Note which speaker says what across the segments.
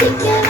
Speaker 1: Seek your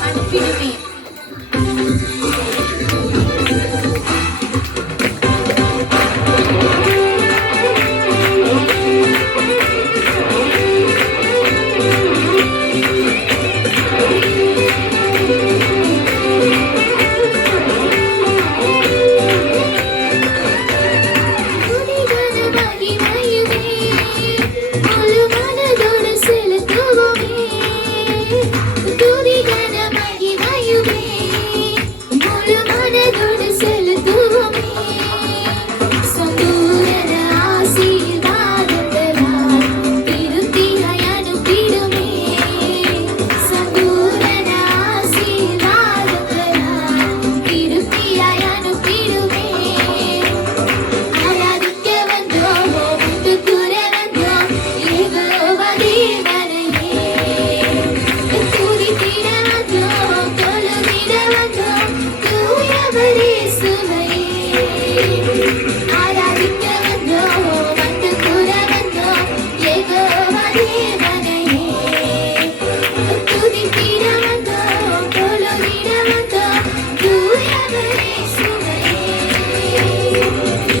Speaker 2: and Philippines.